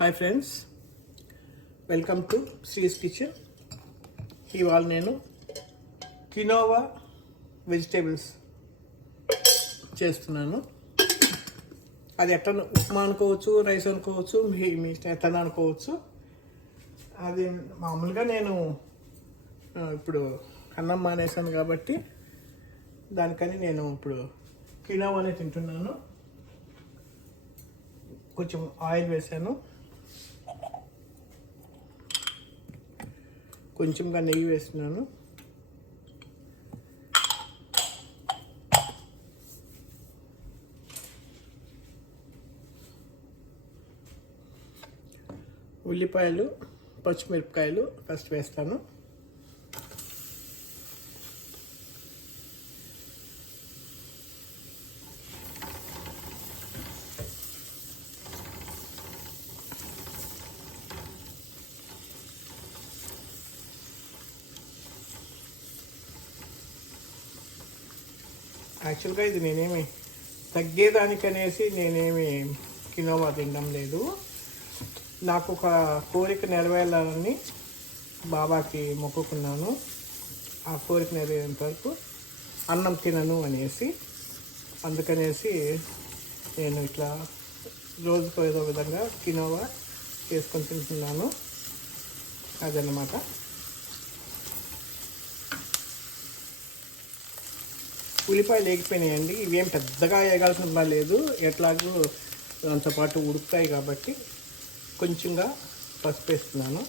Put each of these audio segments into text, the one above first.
Hi friends, welcome to శ్రీస్ kitchen. ఇవాళ నేను quinoa vegetables చేస్తున్నాను. అది ఎట్లా ఉప్మా అనుకోవచ్చు, రైస్ అనుకోవచ్చు, మీ ఎట్లా అనుకోవచ్చు. అది మామూలుగా నేను ఇప్పుడు అన్నం మానేసాను కాబట్టి దానికని నేను ఇప్పుడు కినోవానే తింటున్నాను. కొంచెం ఆయిల్ వేసాను, కొంచెంగా నెయ్యి వేస్తున్నాను. ఉల్లిపాయలు, పచ్చిమిరపకాయలు ఫస్ట్ వేస్తాను. యాక్చువల్గా ఇది నేనేమి తగ్గేదానికనేసి నేనేమి కినోవా తినడం లేదు. నాకు ఒక కోరిక నెరవేరాలని బాబాకి మొక్కుకున్నాను. ఆ కోరిక నెరవేరేంత వరకు అన్నం తినను అనేసి, అందుకనేసి నేను ఇట్లా రోజుకు ఏదో విధంగా కినోవా చేసుకొని తింటున్నాను. అదన్నమాట. ఉల్లిపాయలు వేగిపోయినాయండి. ఇవేం పెద్దగా వేగాల్సిన లేదు, ఎట్లాగో దాంతో పాటు ఉడుకుతాయి కాబట్టి కొంచెంగా పసుపు వేస్తున్నాను.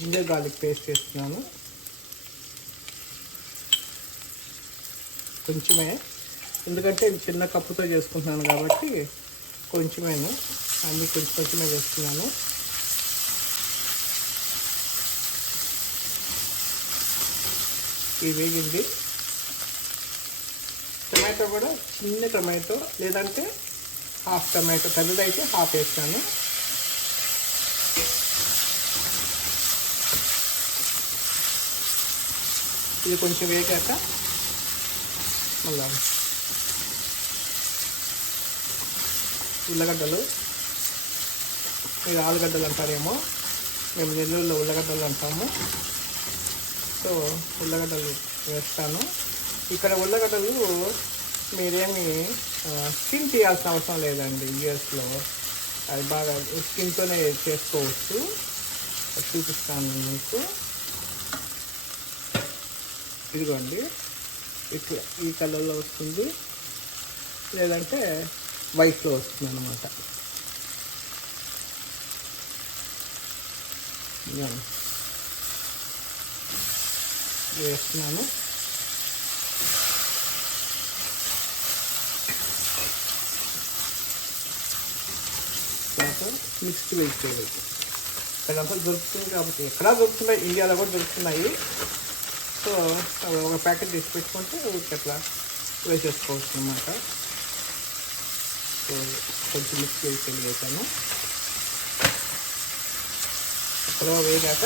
జింజర్ గార్లిక్ పేస్ట్ వేస్తున్నాను కొంచెమే, ఎందుకంటే చిన్న కప్పుతో చేసుకుంటున్నాను కాబట్టి కొంచెమేను, అన్నీ కొంచెమే వేస్తున్నాను. ఇది వేగింది. టమాటో కూడా చిన్న టమాటో, లేదంటే హాఫ్ టమాటో, పెద్దదైతే హాఫ్ వేస్తాను. ఇది కొంచెం వేగాక మళ్ళా ఉల్లగడ్డలు, మీరు ఆలుగడ్డలు అంటారేమో, మేము నెల్లూరులో ఉల్లగడ్డలు అంటాము. సో ఉల్లగడ్డలు వేస్తాను. ఇక్కడ ఉల్లగడ్డలు మీరేమి స్కిన్ చేయాల్సిన అవసరం లేదండి. యూఎస్లో అది బాగా స్కిన్తోనే చేసుకోవచ్చు. చూపిస్తాను మీకు. ఇదిగోండి, ఇట్లా ఈ కలర్లో వస్తుంది, లేదంటే వైట్లో వస్తుంది అన్నమాట. వేస్తున్నాను. మిక్స్డ్ వెజిటేబుల్స్ అదంతా దొరుకుతుంది కాబట్టి, ఎక్కడా దొరుకుతున్నాయి, ఇండియాలో కూడా దొరుకుతున్నాయి. సో ఒక ప్యాకెట్ తీసి పెట్టుకుంటే అట్లా వేసేసుకోవచ్చు అన్నమాట. సో కొంచెం మిక్స్ వెజిటేబుల్ వేసాను. తర్వాత వేగాక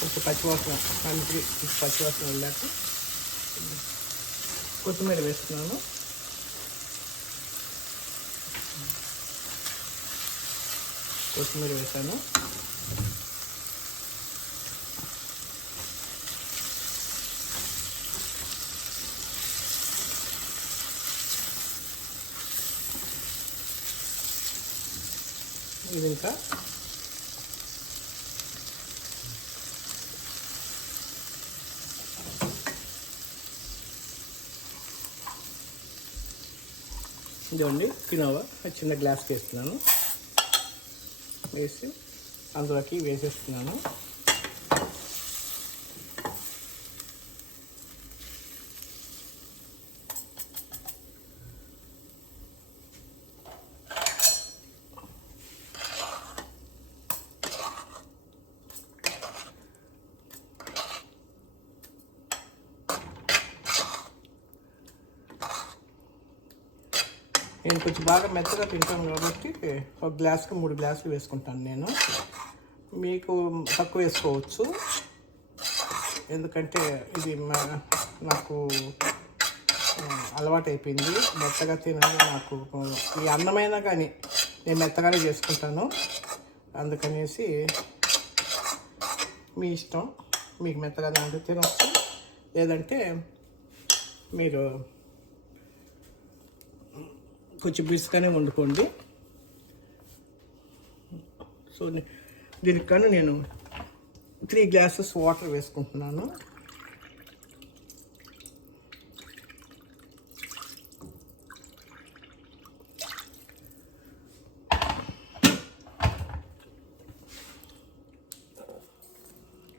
కొంచెం పచ్చివాసన వెళ్ళాక కొత్తిమీర వేస్తున్నాను. కొత్తిమీర వేసాను. ఇది ఇంకా ఇదిగోండి కినోవా చిన్న గ్లాస్కి వేస్తున్నాను. వేసి అందులోకి వేసేస్తున్నాను. నేను కొంచెం బాగా మెత్తగా తింటాను కాబట్టి ఒక గ్లాస్కి 3 గ్లాసులు వేసుకుంటాను నేను. మీకు తక్కువ వేసుకోవచ్చు. ఎందుకంటే ఇది నాకు అలవాటు అయిపోయింది. మెత్తగా తినడం నాకు ఈ అన్నమైనా కానీ నేను మెత్తగానే చేసుకుంటాను. అందుకనేసి మీ ఇష్టం, మీకు మెత్తగా అంటే తినవచ్చు, లేదంటే మీరు కొంచెం బిస్గానే వండుకోండి. సో దీనికి కానీ నేను 3 గ్లాసెస్ వాటర్ వేసుకుంటున్నాను.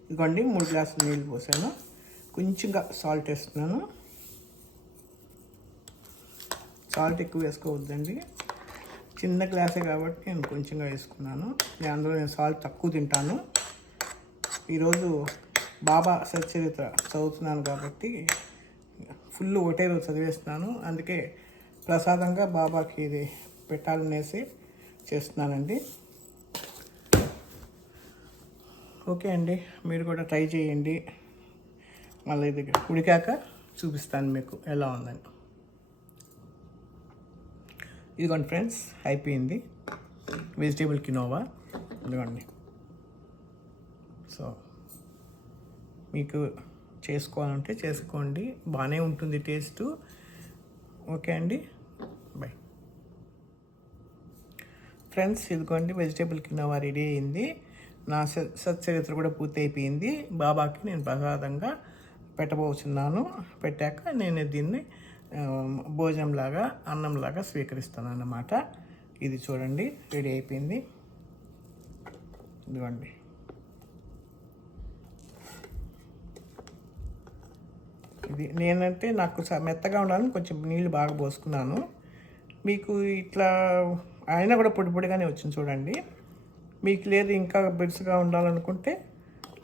ఇదిగోండి 3 గ్లాసులు నీళ్ళు పోసాను. కొంచెంగా సాల్ట్ వేస్తున్నాను. సాల్ట్ ఎక్కువ వేసుకోవద్దండి, చిన్న గ్లాసే కాబట్టి నేను కొంచెంగా వేసుకున్నాను. అందులో నేను సాల్ట్ తక్కువ తింటాను. ఈరోజు బాబా సచ్చరిత్ర చదువుతున్నాను కాబట్టి ఫుల్ ఒకటే రోజు చదివేస్తున్నాను. అందుకే ప్రసాదంగా బాబాకి ఇది పెట్టాలనేసి చేస్తున్నానండి. ఓకే అండి, మీరు కూడా ట్రై చేయండి. మళ్ళీ ఇది ఉడికాక చూపిస్తాను మీకు ఎలా ఉందని. ఇదిగోండి ఫ్రెండ్స్, అయిపోయింది వెజిటేబుల్ కినోవా. ఇదిగోండి. సో మీకు చేసుకోవాలంటే చేసుకోండి, బాగానే ఉంటుంది టేస్ట్. ఓకే అండి, బై ఫ్రెండ్స్. ఇదిగోండి వెజిటేబుల్ కినోవా రెడీ అయింది. నా సచ్చరిత్ర కూడా పూర్తి అయిపోయింది. బాబాకి నేను ప్రసాదంగా పెట్టబోతున్నాను. పెట్టాక నేను దీన్ని భోజనంలాగా అన్నంలాగా స్వీకరిస్తాను అన్నమాట. ఇది చూడండి రెడీ అయిపోయింది. ఇదిగోండి. ఇది నేనంటే నాకు మెత్తగా ఉండాలని కొంచెం నీళ్ళు బాగా పోసుకున్నాను. మీకు ఇట్లా అయినా కూడా పొడి పొడిగానే వచ్చింది చూడండి. మీకు లేదు ఇంకా బిడ్స్గా ఉండాలనుకుంటే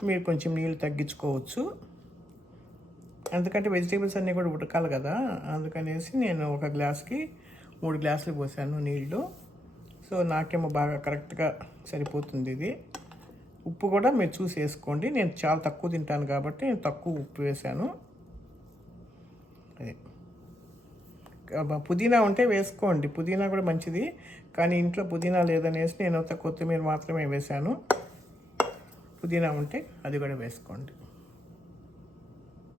మీరు కొంచెం నీళ్ళు తగ్గించుకోవచ్చు. ఎందుకంటే వెజిటేబుల్స్ అన్నీ కూడా ఉడకాలి కదా, అందుకనేసి నేను ఒక గ్లాస్కి 3 గ్లాసులు పోసాను నీళ్ళు. సో నాకేమో బాగా కరెక్ట్గా సరిపోతుంది ఇది. ఉప్పు కూడా మీరు చూసి వేసుకోండి. నేను చాలా తక్కువ తింటాను కాబట్టి నేను తక్కువ ఉప్పు వేసాను. అదే పుదీనా ఉంటే వేసుకోండి, పుదీనా కూడా మంచిది. కానీ ఇంట్లో పుదీనా లేదనేసి నేను కొత్తిమీర మాత్రమే వేసాను. పుదీనా ఉంటే అది కూడా వేసుకోండి.